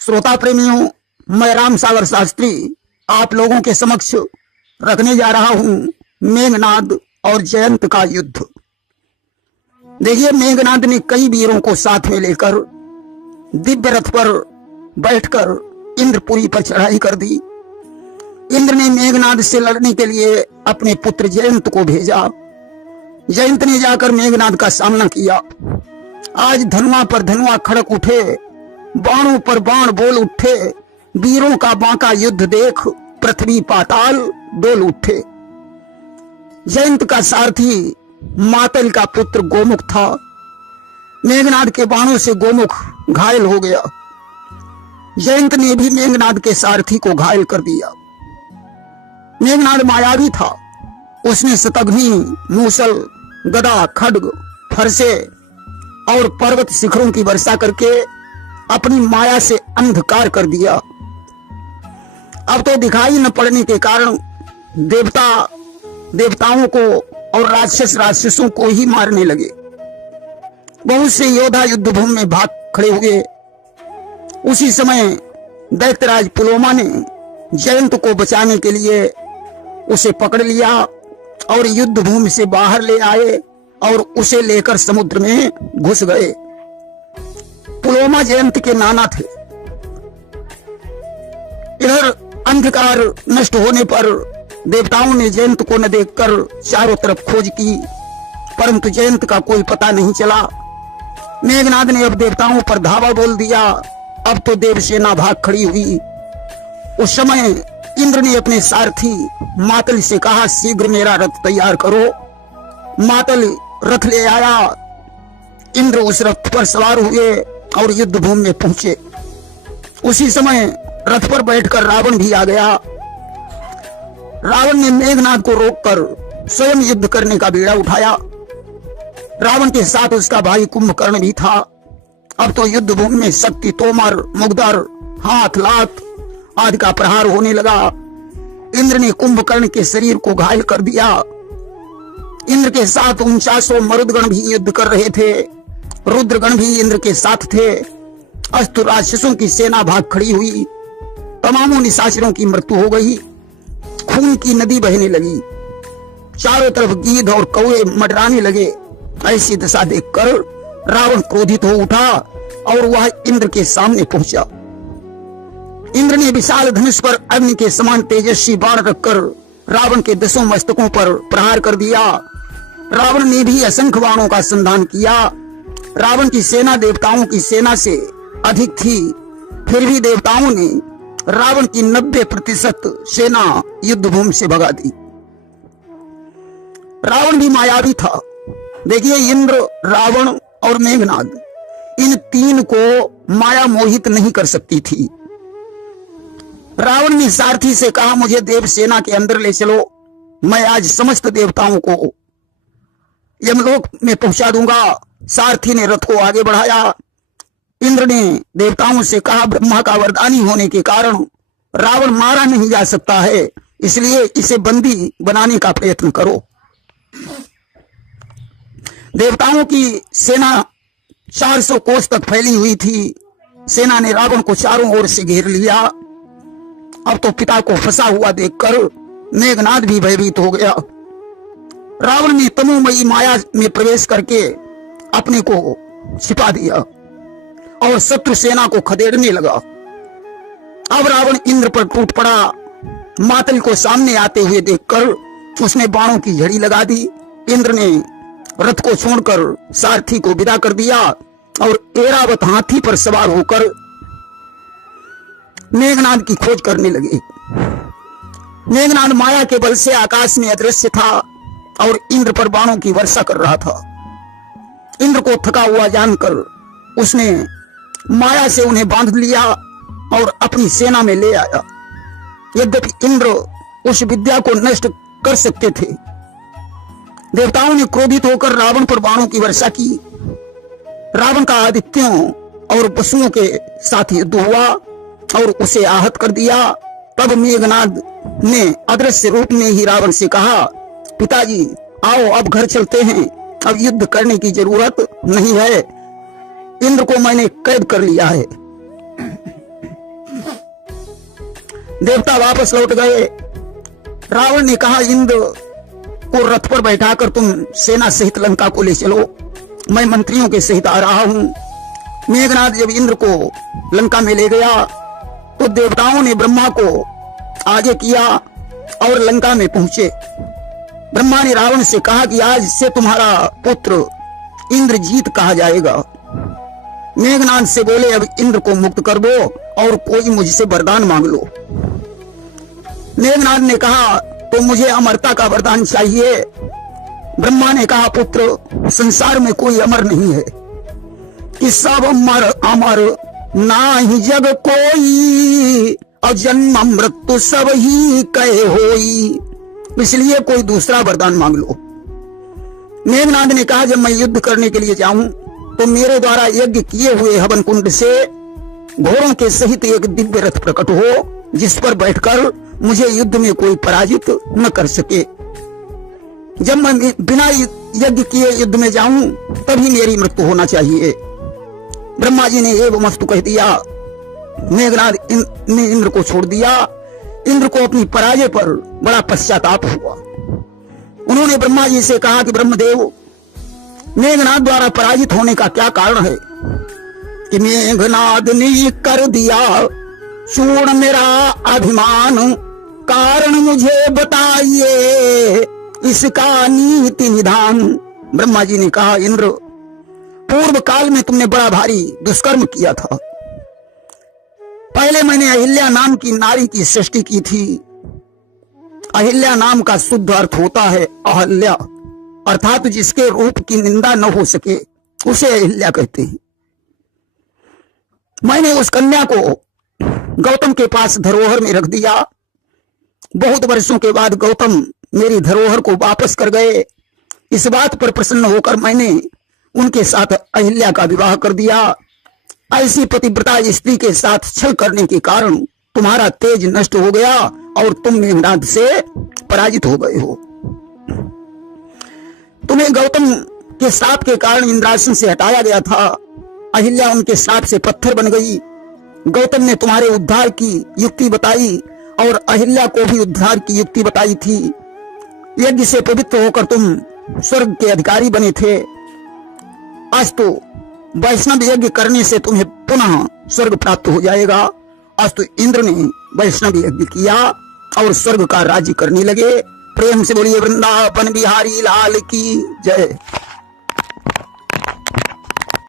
श्रोता प्रेमियों, मैं राम सागर शास्त्री आप लोगों के समक्ष रखने जा रहा हूं मेघनाद और जयंत का युद्ध। देखिए, मेघनाद ने कई वीरों को साथ में लेकर दिव्य रथ पर बैठकर इंद्रपुरी पर चढ़ाई कर दी। इंद्र ने मेघनाद से लड़ने के लिए अपने पुत्र जयंत को भेजा। जयंत ने जाकर मेघनाद का सामना किया। आज धनुआ पर धनुआ खड़क उठे, बाणों पर बाण बोल उठे, वीरों का बांका युद्ध देख पृथ्वी पाताल डोल उठे। जयंत का सारथी मातल का पुत्र गोमुख था। मेघनाद के बाणों से गोमुख घायल हो गया। जयंत ने भी मेघनाद के सारथी को घायल कर दिया। मेघनाद मायावी था। उसने शतघ्नी, मूसल, गदा, खड्ग, फरसे और पर्वत शिखरों की वर्षा करके अपनी माया से अंधकार कर दिया। अब तो दिखाई न पड़ने के कारण देवताओं को और राक्षसों को ही मारने लगे। बहुत से योद्धा युद्ध भूमि में भाग खड़े हुए। उसी समय दैत्यराज पुलोमा ने जयंत को बचाने के लिए उसे पकड़ लिया और युद्ध भूमि से बाहर ले आए और उसे लेकर समुद्र में घुस गए। पुलोमा जयंत के नाना थे। इधर अंधकार नष्ट होने पर देवताओं ने जयंत को न देखकर चारों तरफ खोज की, परंतु जयंत का कोई पता नहीं चला। मेघनाद ने अब देवताओं पर धावा बोल दिया। अब तो देवसेना भाग खड़ी हुई। उस समय इंद्र ने अपने सारथी मातल से कहा, शीघ्र मेरा रथ तैयार करो। मातल रथ ले आया। इंद्र उस रथ पर सवार हुए और युद्ध भूमि में पहुंचे। उसी समय रथ पर बैठकर रावण भी आ गया। रावण ने मेघनाद को रोककर स्वयं युद्ध करने का बीड़ा उठाया। रावण के साथ उसका भाई कुंभकर्ण भी था। अब तो युद्ध भूमि में शक्ति, तोमर, मुगदर, हाथ, लात आदि का प्रहार होने लगा। इंद्र ने कुंभकर्ण के शरीर को घायल कर दिया। इंद्र के साथ 49 मरुदगण भी युद्ध कर रहे थे। रुद्रगण भी इंद्र के साथ थे। अस्त्र राक्षसों की सेना भाग खड़ी हुई। तमामों निशाचरों की मृत्यु हो गई। खून की नदी बहने लगी। चारों तरफ गीध और कौवे मंडराने लगे। ऐसी दशा देखकर रावण क्रोधित हो उठा और वह इंद्र के सामने पहुंचा। इंद्र ने विशाल धनुष पर अग्नि के समान तेजस्वी बाण रखकर रावण के 10 मस्तकों पर प्रहार कर दिया। रावण ने भी असंख्य बाणों का संधान किया। रावण की सेना देवताओं की सेना से अधिक थी, फिर भी देवताओं ने रावण की 90% सेना युद्ध भूमि से भगा दी। रावण भी मायावी था। देखिए, इंद्र, रावण और मेघनाद, इन तीन को माया मोहित नहीं कर सकती थी। रावण ने सारथी से कहा, मुझे देव सेना के अंदर ले चलो, मैं आज समस्त देवताओं को यमलोक में पहुंचा दूंगा। सारथी ने रथ को आगे बढ़ाया। इंद्र ने देवताओं से कहा, ब्रह्मा का वरदानी होने के कारण रावण मारा नहीं जा सकता है, इसलिए इसे बंदी बनाने का प्रयत्न करो। देवताओं की सेना 400 कोस तक फैली हुई थी। सेना ने रावण को चारों ओर से घेर लिया। अब तो पिता को फंसा हुआ देखकर मेघनाद भी भयभीत हो गया। रावण ने तमोमयी माया में प्रवेश करके अपने को छिपा दिया और शत्रु सेना को खदेड़ने लगा। अब रावण इंद्र पर टूट पड़ा। मातल को सामने आते हुए देखकर उसने बाणों की झड़ी लगा दी। इंद्र ने रथ को छोड़कर सारथी को विदा कर दिया और ऐरावत हाथी पर सवार होकर मेघनाद की खोज करने लगे। मेघनाद माया के बल से आकाश में अदृश्य था और इंद्र पर बाणों की वर्षा कर रहा था। इंद्र को थका हुआ जानकर उसने माया से उन्हें बांध लिया और अपनी सेना में ले आया। यद्यपि इंद्र उस विद्या को नष्ट कर सकते थे। देवताओं ने क्रोधित होकर रावण पर बाणों की वर्षा की। रावण का आदित्यों और वसुओं के साथ युद्ध हुआ और उसे आहत कर दिया। तब मेघनाद ने अदृश्य रूप में ही रावण से कहा, पिताजी आओ, अब घर चलते हैं, अब युद्ध करने की जरूरत नहीं है। इंद्र को मैंने कैद कर लिया है। देवता वापस लौट गए। रावण ने कहा, इंद्र को रथ पर बैठाकर तुम सेना सहित लंका को ले चलो, मैं मंत्रियों के सहित आ रहा हूं। मेघनाद जब इंद्र को लंका में ले गया तो देवताओं ने ब्रह्मा को आगे किया और लंका में पहुंचे। ब्रह्मा ने रावण से कहा कि आज से तुम्हारा पुत्र इंद्रजीत कहा जाएगा। मेघनाद से बोले, अब इंद्र को मुक्त कर दो और कोई मुझसे वरदान मांग लो। मेघनाद ने कहा, तो मुझे अमरता का वरदान चाहिए। ब्रह्मा ने कहा, पुत्र संसार में कोई अमर नहीं है कि सब अमर अमर ना ही जग कोई, और जन्म मृत्यु सब ही कहे होई, इसलिए कोई दूसरा वरदान मांग लो। मेघनाद ने कहा, जब मैं युद्ध करने के लिए जाऊं तो मेरे द्वारा यज्ञ किए हुए हवन कुंड से घोड़ों के सहित एक दिव्य रथ प्रकट हो, जिस पर बैठकर मुझे युद्ध में कोई पराजित न कर सके। जब मैं बिना यज्ञ किए युद्ध में जाऊं तभी मेरी मृत्यु होना चाहिए। ब्रह्मा जी ने एवं मस्तु कह दिया। मेघनाद ने इंद्र को छोड़ दिया। इंद्र को अपनी पराजय पर बड़ा पश्चाताप हुआ। उन्होंने ब्रह्मा जी से कहा कि ब्रह्मदेव, मेघनाद द्वारा पराजित होने का क्या कारण है कि मेघनाद ने कर दिया चूर्ण मेरा अभिमान, कारण मुझे बताइए इसका नीति निधान। ब्रह्मा जी ने कहा, इंद्र, पूर्व काल में तुमने बड़ा भारी दुष्कर्म किया था। पहले मैंने अहिल्या नाम की नारी की सृष्टि की थी। अहिल्या नाम का शुद्ध अर्थ होता है अहल्या, अर्थात जिसके रूप की निंदा न हो सके उसे अहिल्या कहते हैं। मैंने उस कन्या को गौतम के पास धरोहर में रख दिया। बहुत वर्षों के बाद गौतम मेरी धरोहर को वापस कर गए। इस बात पर प्रसन्न होकर मैंने उनके साथ अहिल्या का विवाह कर दिया। ऐसी पतिव्रता स्त्री के साथ छल करने के कारण तुम्हारा तेज नष्ट हो गया और तुम मेघनाद से पराजित हो गए हो। तुम्हें गौतम के श्राप के कारण इंद्रासन से हटाया गया था। अहिल्या उनके श्राप से पत्थर बन गई। गौतम ने तुम्हारे उद्धार की युक्ति बताई और अहिल्या को भी उद्धार की युक्ति बताई थी। यज्ञ से पवित्र होकर तुम स्वर्ग के अधिकारी बने थे। अस्तु वैष्णव यज्ञ करने से तुम्हें पुनः स्वर्ग प्राप्त हो जाएगा। अस्तु इंद्र ने वैष्णव यज्ञ किया और स्वर्ग का राज्य करने लगे। प्रेम से बोलिए वृंदावन बिहारी लाल की जय।